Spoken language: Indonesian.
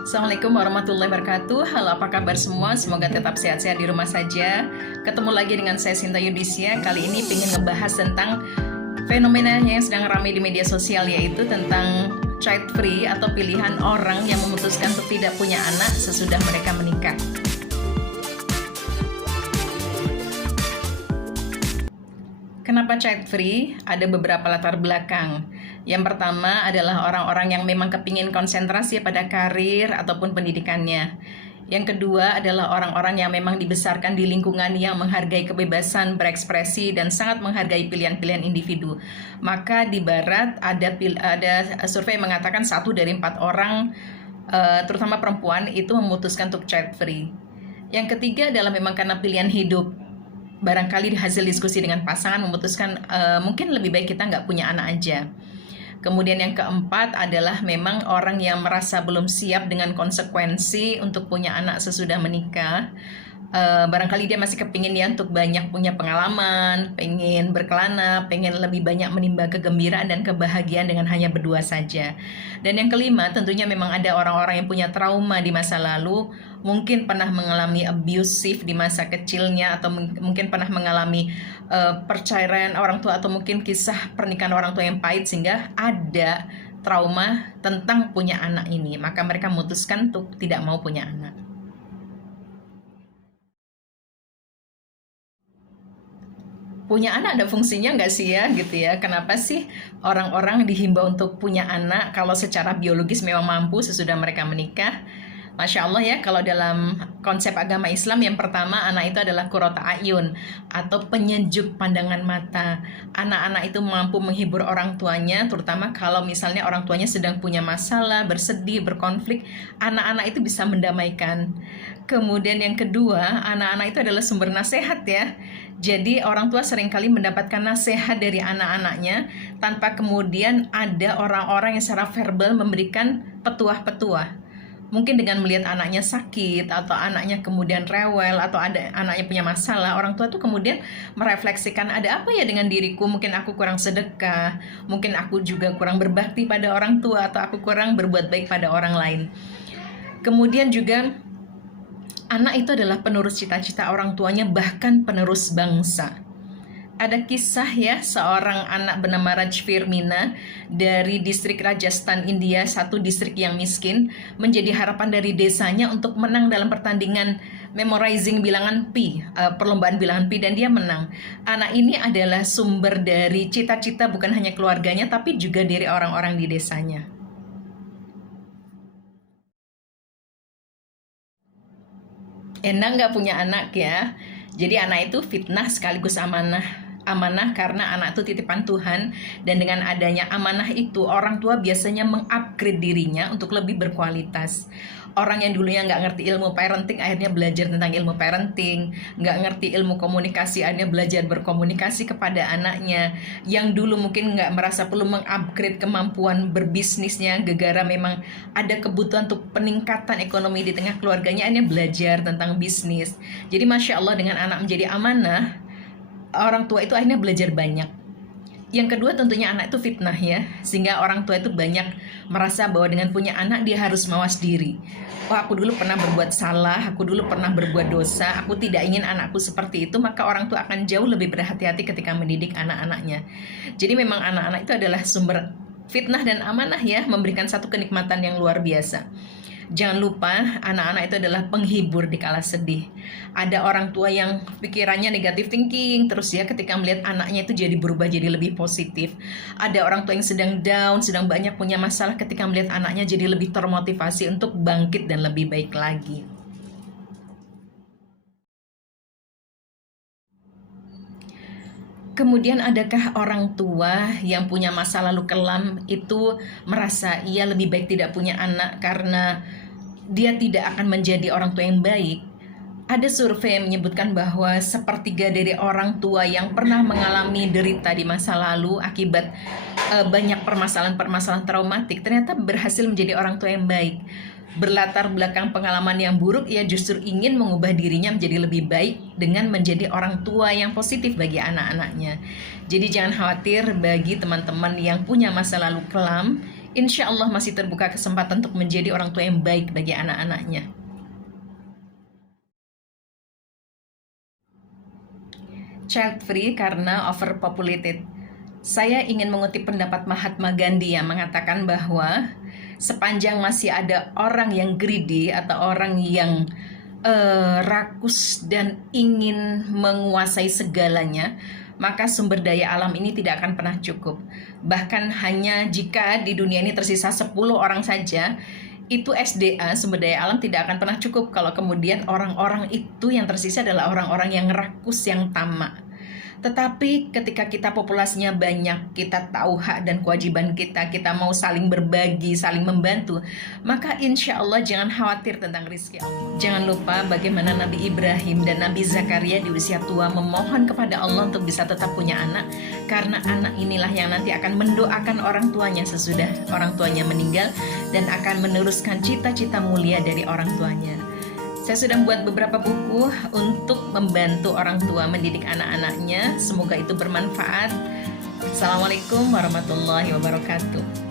Assalamualaikum warahmatullahi wabarakatuh. Halo, apa kabar semua? Semoga tetap sehat-sehat di rumah saja. Ketemu lagi dengan saya Sinta Yudisya. Kali ini ingin ngebahas tentang fenomena yang sedang ramai di media sosial, yaitu tentang child free atau pilihan orang yang memutuskan untuk tidak punya anak sesudah mereka menikah. Kenapa child free? Ada beberapa latar belakang. Yang pertama adalah orang-orang yang memang kepingin konsentrasi pada karir ataupun pendidikannya. Yang kedua adalah orang-orang yang memang dibesarkan di lingkungan yang menghargai kebebasan berekspresi dan sangat menghargai pilihan-pilihan individu. Maka di Barat ada survei yang mengatakan 1 dari 4 orang, terutama perempuan, itu memutuskan untuk child free. Yang ketiga adalah memang karena pilihan hidup. Barangkali hasil diskusi dengan pasangan memutuskan mungkin lebih baik kita nggak punya anak aja. Kemudian yang keempat adalah memang orang yang merasa belum siap dengan konsekuensi untuk punya anak sesudah menikah. Barangkali dia masih kepingin ya untuk banyak punya pengalaman, pengen berkelana, pengen lebih banyak menimba kegembiraan dan kebahagiaan dengan hanya berdua saja. Dan yang kelima tentunya memang ada orang-orang yang punya trauma di masa lalu, mungkin pernah mengalami abusive di masa kecilnya, atau mungkin pernah mengalami perceraian orang tua, atau mungkin kisah pernikahan orang tua yang pahit sehingga ada trauma tentang punya anak ini. Maka mereka memutuskan untuk tidak mau punya anak. Punya anak ada fungsinya nggak sih ya gitu ya? Kenapa sih orang-orang dihimbau untuk punya anak kalau secara biologis memang mampu sesudah mereka menikah? Masya Allah ya, kalau dalam konsep agama Islam yang pertama, anak itu adalah qurrata ayun atau penyejuk pandangan mata. Anak-anak itu mampu menghibur orang tuanya, terutama kalau misalnya orang tuanya sedang punya masalah, bersedih, berkonflik, anak-anak itu bisa mendamaikan. Kemudian yang kedua, anak-anak itu adalah sumber nasihat ya. Jadi orang tua seringkali mendapatkan nasihat dari anak-anaknya tanpa kemudian ada orang-orang yang secara verbal memberikan petuah-petuah. Mungkin dengan melihat anaknya sakit atau anaknya kemudian rewel atau ada anaknya punya masalah, orang tua tuh kemudian merefleksikan, ada apa ya dengan diriku? Mungkin aku kurang sedekah, mungkin aku juga kurang berbakti pada orang tua, atau aku kurang berbuat baik pada orang lain. Kemudian juga anak itu adalah penerus cita-cita orang tuanya, bahkan penerus bangsa. Ada kisah ya, seorang anak bernama Rajveer Meena dari distrik Rajasthan, India, satu distrik yang miskin, menjadi harapan dari desanya untuk menang dalam pertandingan memorizing bilangan pi, perlombaan bilangan pi, dan dia menang. Anak ini adalah sumber dari cita-cita bukan hanya keluarganya, tapi juga dari orang-orang di desanya. Enak nggak punya anak ya? Jadi anak itu fitnah sekaligus amanah. Amanah karena anak itu titipan Tuhan, dan dengan adanya amanah itu orang tua biasanya mengupgrade dirinya untuk lebih berkualitas. Orang yang dulunya nggak ngerti ilmu parenting akhirnya belajar tentang ilmu parenting, nggak ngerti ilmu komunikasi akhirnya belajar berkomunikasi kepada anaknya. Yang dulu mungkin nggak merasa perlu mengupgrade kemampuan berbisnisnya, gegara memang ada kebutuhan untuk peningkatan ekonomi di tengah keluarganya, akhirnya belajar tentang bisnis. Jadi Masya Allah, dengan anak menjadi amanah, orang tua itu akhirnya belajar banyak. Yang kedua tentunya anak itu fitnah ya, sehingga orang tua itu banyak merasa bahwa dengan punya anak dia harus mawas diri. Oh, aku dulu pernah berbuat salah, aku dulu pernah berbuat dosa, aku tidak ingin anakku seperti itu, maka orang tua akan jauh lebih berhati-hati ketika mendidik anak-anaknya. Jadi memang anak-anak itu adalah sumber fitnah dan amanah ya, memberikan satu kenikmatan yang luar biasa. Jangan lupa, anak-anak itu adalah penghibur di kala sedih. Ada orang tua yang pikirannya negatif thinking terus ya, ketika melihat anaknya itu jadi berubah jadi lebih positif. Ada orang tua yang sedang down, sedang banyak punya masalah, ketika melihat anaknya jadi lebih termotivasi untuk bangkit dan lebih baik lagi. Kemudian adakah orang tua yang punya masa lalu kelam itu merasa ia lebih baik tidak punya anak karena dia tidak akan menjadi orang tua yang baik? Ada survei yang menyebutkan bahwa 1/3 dari orang tua yang pernah mengalami derita di masa lalu akibat banyak permasalahan-permasalahan traumatik ternyata berhasil menjadi orang tua yang baik. Berlatar belakang pengalaman yang buruk, ia justru ingin mengubah dirinya menjadi lebih baik dengan menjadi orang tua yang positif bagi anak-anaknya. Jadi jangan khawatir bagi teman-teman yang punya masa lalu kelam, insya Allah masih terbuka kesempatan untuk menjadi orang tua yang baik bagi anak-anaknya. Child free karena overpopulated. Saya ingin mengutip pendapat Mahatma Gandhi yang mengatakan bahwa sepanjang masih ada orang yang greedy atau orang yang rakus dan ingin menguasai segalanya, maka sumber daya alam ini tidak akan pernah cukup. Bahkan hanya jika di dunia ini tersisa 10 orang saja, itu SDA, sumber daya alam, tidak akan pernah cukup kalau kemudian orang-orang itu yang tersisa adalah orang-orang yang rakus, yang tamak. Tetapi ketika kita populasinya banyak, kita tahu hak dan kewajiban kita, kita mau saling berbagi, saling membantu, maka insya Allah jangan khawatir tentang rezeki Allah. Jangan lupa bagaimana Nabi Ibrahim dan Nabi Zakaria di usia tua memohon kepada Allah untuk bisa tetap punya anak, karena anak inilah yang nanti akan mendoakan orang tuanya sesudah orang tuanya meninggal dan akan meneruskan cita-cita mulia dari orang tuanya. Saya sudah membuat beberapa buku untuk membantu orang tua mendidik anak-anaknya. Semoga itu bermanfaat. Assalamualaikum warahmatullahi wabarakatuh.